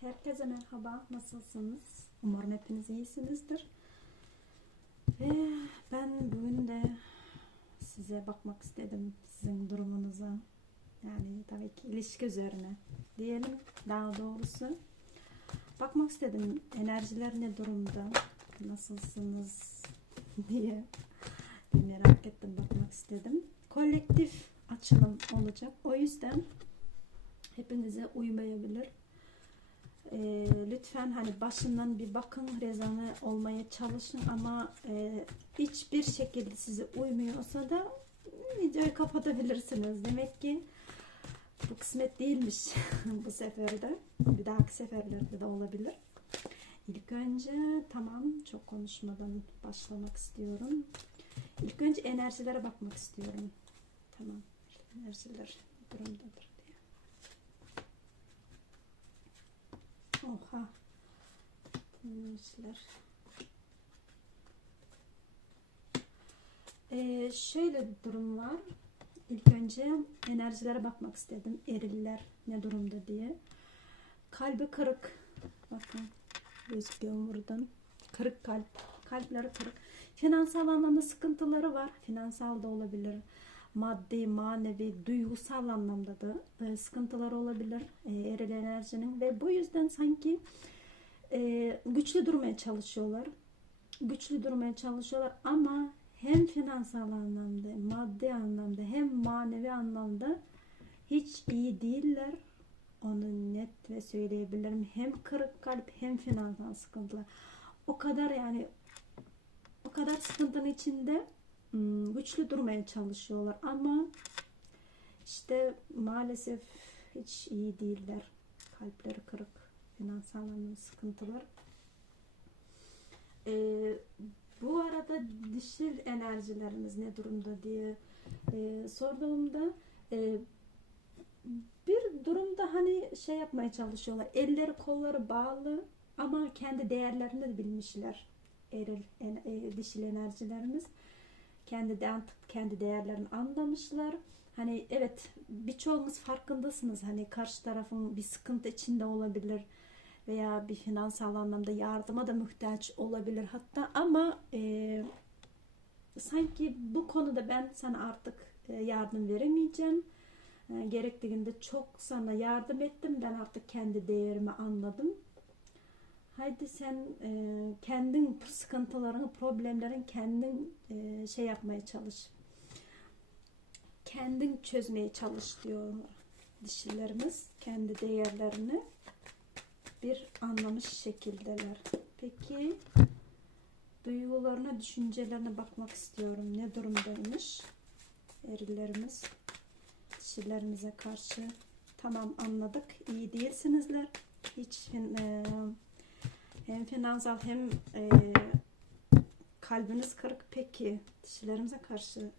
Herkese merhaba. Nasılsınız? Umarım hepiniz iyisinizdir. Ve ben bugün de size bakmak istedim. Sizin durumunuza. Yani tabii ki ilişki üzerine diyelim daha doğrusu. Bakmak istedim. Enerjiler ne durumda? Nasılsınız? diye merak ettim. Bakmak istedim. Kolektif açılım olacak. O yüzden hepinize uymayabilir. Ee, lütfen hani başından bir bakın rezone olmaya çalışın ama e, hiçbir şekilde size uymuyorsa da videoyu kapatabilirsiniz. Demek ki bu kısmet değilmiş bu seferde. Bir dahaki seferlerde de olabilir. İlk önce tamam çok konuşmadan başlamak istiyorum. İlk önce enerjilere bakmak istiyorum. Tamam. Enerjiler ne durumdadır diye. Oha. Enerjiler. Ee, şöyle bir durum var. İlk önce enerjilere bakmak istedim. Eriller ne durumda diye. Kalbi kırık. Bakın gözüküyor buradan. Kırık kalp. Kalpleri kırık. Finansal anlamda sıkıntıları var. Finansal da olabilir. Maddi, manevi, duygusal anlamda da e, sıkıntılar olabilir. E, eril enerjinin ve bu yüzden sanki e, güçlü durmaya çalışıyorlar. Güçlü durmaya çalışıyorlar ama hem finansal anlamda, maddi anlamda hem manevi anlamda hiç iyi değiller. Onu net ve söyleyebilirim. Hem kırık kalp hem finansal sıkıntılar. O kadar yani o kadar sıkıntının içinde güçlü durmaya çalışıyorlar ama işte maalesef hiç iyi değiller. Kalpleri kırık, finansal sıkıntılar. Ee, bu arada dişil enerjilerimiz ne durumda diye e, sorduğumda e, bir durumda hani şey yapmaya çalışıyorlar. Elleri kolları bağlı ama kendi değerlerini de bilmişler. Eril, en, e, dişil enerjilerimiz kendi de, kendi değerlerini anlamışlar. Hani evet birçoğunuz farkındasınız. Hani karşı tarafın bir sıkıntı içinde olabilir veya bir finansal anlamda yardıma da muhtaç olabilir hatta ama e, sanki bu konuda ben sana artık e, yardım veremeyeceğim. E, gerektiğinde çok sana yardım ettim. Ben artık kendi değerimi anladım. Haydi sen e, kendin sıkıntılarını, problemlerin kendin e, şey yapmaya çalış. Kendin çözmeye çalış diyor dişilerimiz. Kendi değerlerini bir anlamış şekildeler. Peki duygularına, düşüncelerine bakmak istiyorum. Ne durumdaymış erillerimiz dişilerimize karşı? Tamam anladık. İyi değilsinizler. Hiç e, hem finansal hem e, kalbiniz kırık. Peki dişilerimize karşı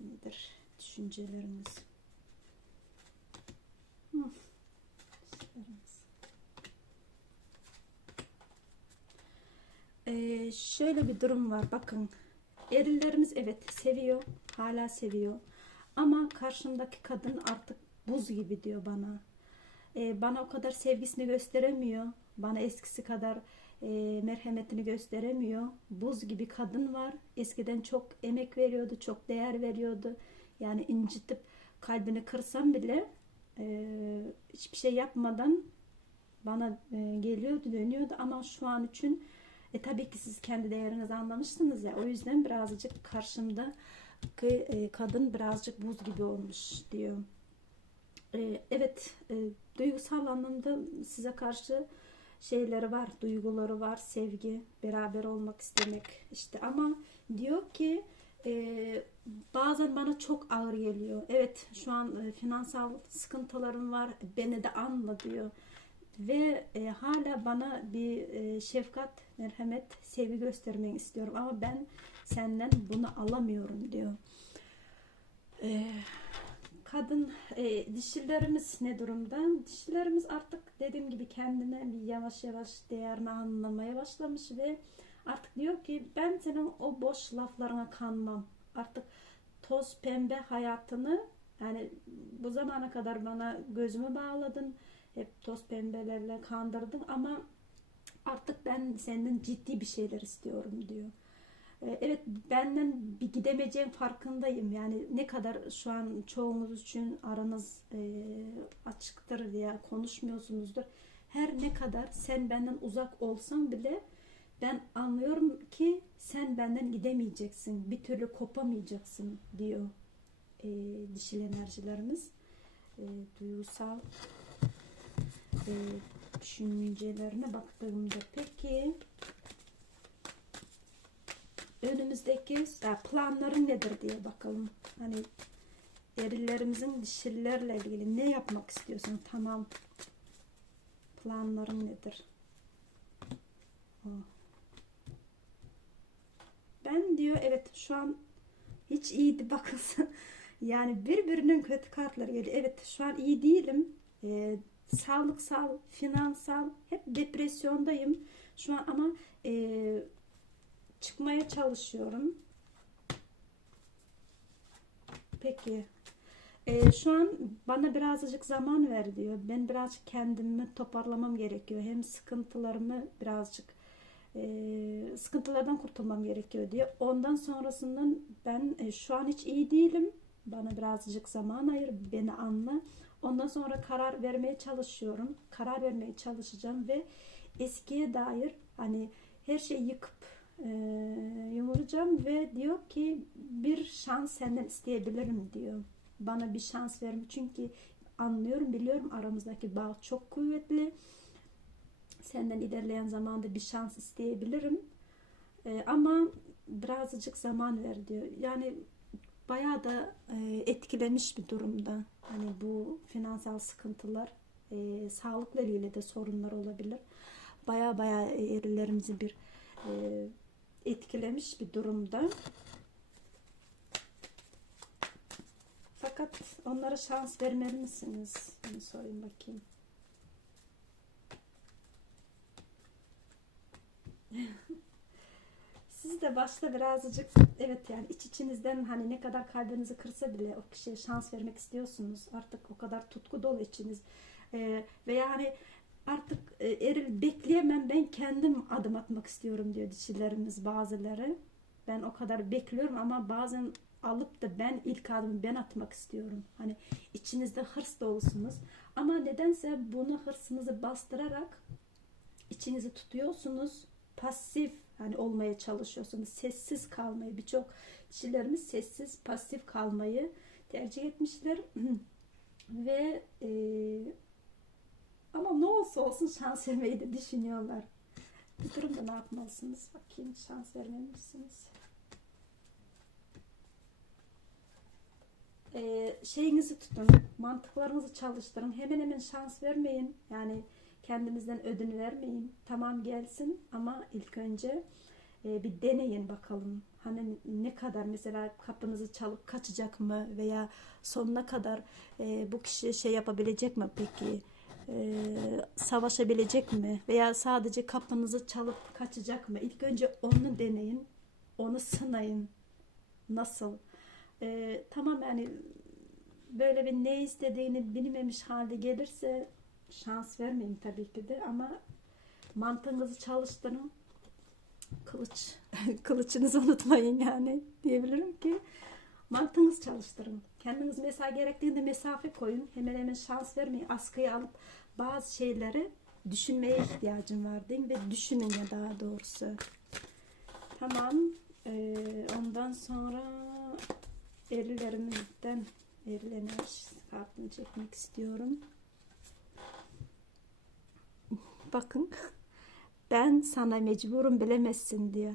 nedir düşüncelerimiz? Ee, şöyle bir durum var. Bakın erillerimiz evet seviyor. Hala seviyor. Ama karşımdaki kadın artık buz gibi diyor bana. Ee, bana o kadar sevgisini gösteremiyor. Bana eskisi kadar e, merhametini gösteremiyor. Buz gibi kadın var. Eskiden çok emek veriyordu, çok değer veriyordu. Yani incitip kalbini kırsam bile e, hiçbir şey yapmadan bana e, geliyordu, dönüyordu. Ama şu an için e, tabii ki siz kendi değerinizi anlamışsınız ya. O yüzden birazcık karşımda e, kadın birazcık buz gibi olmuş diyor. E, evet, e, duygusal anlamda size karşı şeyleri var, duyguları var, sevgi, beraber olmak istemek işte ama diyor ki e, bazen bana çok ağır geliyor. Evet şu an e, finansal sıkıntılarım var, beni de anla diyor. Ve e, hala bana bir e, şefkat, merhamet, sevgi göstermeni istiyorum ama ben senden bunu alamıyorum diyor. Eee kadın e, dişilerimiz ne durumda? Dişilerimiz artık dediğim gibi kendine bir yavaş yavaş değerini anlamaya başlamış ve artık diyor ki ben senin o boş laflarına kanmam. Artık toz pembe hayatını yani bu zamana kadar bana gözümü bağladın. Hep toz pembelerle kandırdın ama artık ben senden ciddi bir şeyler istiyorum diyor. Ee, Evet benden bir gidemeyeceğim farkındayım. Yani ne kadar şu an çoğunuz için aranız e, açıktır veya konuşmuyorsunuzdur. Her ne kadar sen benden uzak olsan bile ben anlıyorum ki sen benden gidemeyeceksin. Bir türlü kopamayacaksın diyor e, dişil enerjilerimiz. E, duygusal e, düşüncelerine baktığımda peki önümüzdeki ya, planların nedir diye bakalım. Hani erillerimizin dişillerle ilgili ne yapmak istiyorsun? Tamam. Planların nedir? Ben diyor evet şu an hiç iyiydi bakın. yani birbirinin kötü kartları geliyor. Evet şu an iyi değilim. Ee, sağlıksal, finansal hep depresyondayım. Şu an ama e, çıkmaya çalışıyorum. Peki. Ee, şu an bana birazcık zaman ver diyor. Ben birazcık kendimi toparlamam gerekiyor. Hem sıkıntılarımı birazcık e, sıkıntılardan kurtulmam gerekiyor diye. Ondan sonrasından ben e, şu an hiç iyi değilim. Bana birazcık zaman ayır, beni anla. Ondan sonra karar vermeye çalışıyorum. Karar vermeye çalışacağım ve eskiye dair hani her şeyi yıkıp e, ve diyor ki bir şans senden isteyebilirim diyor. Bana bir şans verin çünkü anlıyorum biliyorum aramızdaki bağ çok kuvvetli. Senden ilerleyen zamanda bir şans isteyebilirim. E, ama birazcık zaman ver diyor. Yani bayağı da e, etkilemiş bir durumda. Hani bu finansal sıkıntılar e, sağlıkla ilgili de sorunlar olabilir. Baya baya erilerimizi bir e, etkilemiş bir durumda. Fakat onlara şans vermeli misiniz? Bunu sorayım bakayım. Siz de başta birazcık evet yani iç içinizden hani ne kadar kalbinizi kırsa bile o kişiye şans vermek istiyorsunuz. Artık o kadar tutku dolu içiniz. Ee, veya hani artık e, eril bekleyemem ben kendim adım atmak istiyorum diyor dişilerimiz bazıları. Ben o kadar bekliyorum ama bazen alıp da ben ilk adımı ben atmak istiyorum. Hani içinizde hırs dolusunuz. Ama nedense bunu hırsınızı bastırarak içinizi tutuyorsunuz. Pasif hani olmaya çalışıyorsunuz. Sessiz kalmayı birçok kişilerimiz sessiz, pasif kalmayı tercih etmişler. Ve e, ama ne olsa olsun şans vermeyi de düşünüyorlar. Bu durumda ne yapmalısınız? Bakayım şans vermemişsiniz. Ee, şeyinizi tutun, mantıklarınızı çalıştırın. Hemen hemen şans vermeyin. Yani kendinizden ödün vermeyin. Tamam gelsin ama ilk önce e, bir deneyin bakalım. Hani ne kadar mesela kapınızı çalıp kaçacak mı veya sonuna kadar e, bu kişi şey yapabilecek mi peki? E, savaşabilecek mi? Veya sadece kapınızı çalıp kaçacak mı? İlk önce onu deneyin. Onu sınayın. Nasıl? E, tamam yani böyle bir ne istediğini bilmemiş halde gelirse şans vermeyin tabii ki de ama mantığınızı çalıştırın. Kılıç. Kılıçınızı unutmayın yani diyebilirim ki mantığınızı çalıştırın. Kendiniz mesela gerektiğinde mesafe koyun. Hemen hemen şans vermeyin. Askıya alıp bazı şeyleri düşünmeye ihtiyacım var mi? Ve düşünün ya daha doğrusu. Tamam. Ee, ondan sonra erilerimizden eril enerji kartını çekmek istiyorum. Bakın. Ben sana mecburum bilemezsin diyor.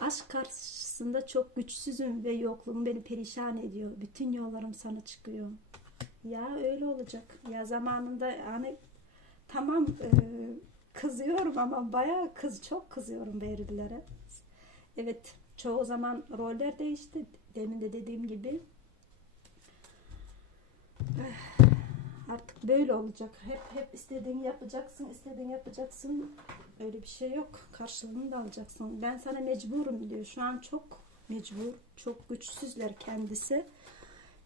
Aşk karşısında çok güçsüzüm ve yokluğum beni perişan ediyor. Bütün yollarım sana çıkıyor. Ya öyle olacak. Ya zamanında yani tamam e, kızıyorum ama bayağı kız çok kızıyorum verilere. Evet çoğu zaman roller değişti. Demin de dediğim gibi. Artık böyle olacak. Hep hep istediğini yapacaksın, istediğini yapacaksın. Öyle bir şey yok. Karşılığını da alacaksın. Ben sana mecburum diyor. Şu an çok mecbur. Çok güçsüzler kendisi.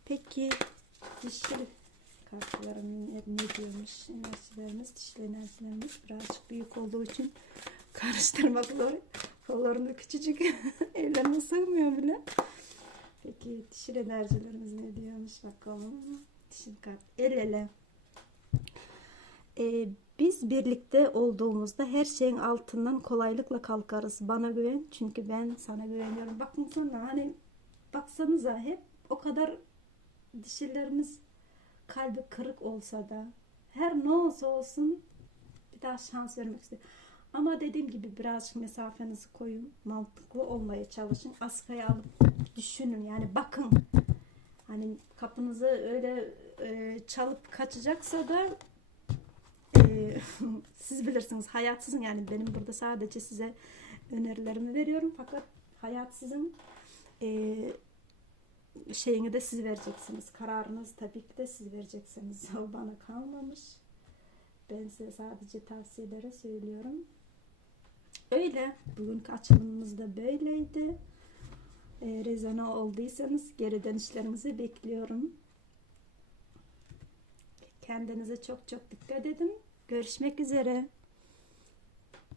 Peki dişil kartlarım ne, diyormuş enerjilerimiz, dişli enerjilerimiz birazcık büyük olduğu için karıştırmak zor. Kollarında küçücük ellerime sığmıyor bile. Peki dişil enerjilerimiz ne diyormuş bakalım. Dişil kart. El ele. Ee, biz birlikte olduğumuzda her şeyin altından kolaylıkla kalkarız. Bana güven çünkü ben sana güveniyorum. Bakın sana hani baksanıza hep o kadar dişilerimiz kalbi kırık olsa da her ne olsa olsun bir daha şans vermek istiyor. Ama dediğim gibi birazcık mesafenizi koyun. Mantıklı olmaya çalışın. Askıya alıp düşünün. Yani bakın. Hani kapınızı öyle e, çalıp kaçacaksa da e, siz bilirsiniz. Hayat sizin. Yani benim burada sadece size önerilerimi veriyorum. Fakat hayat sizin. E, şeyini de siz vereceksiniz. Kararınız tabii ki de siz vereceksiniz. O bana kalmamış. Ben size sadece tavsiyelere söylüyorum. Öyle. Bugünkü açılımımız da böyleydi. Ee, rezone olduysanız geri dönüşlerinizi bekliyorum. Kendinize çok çok dikkat edin. Görüşmek üzere.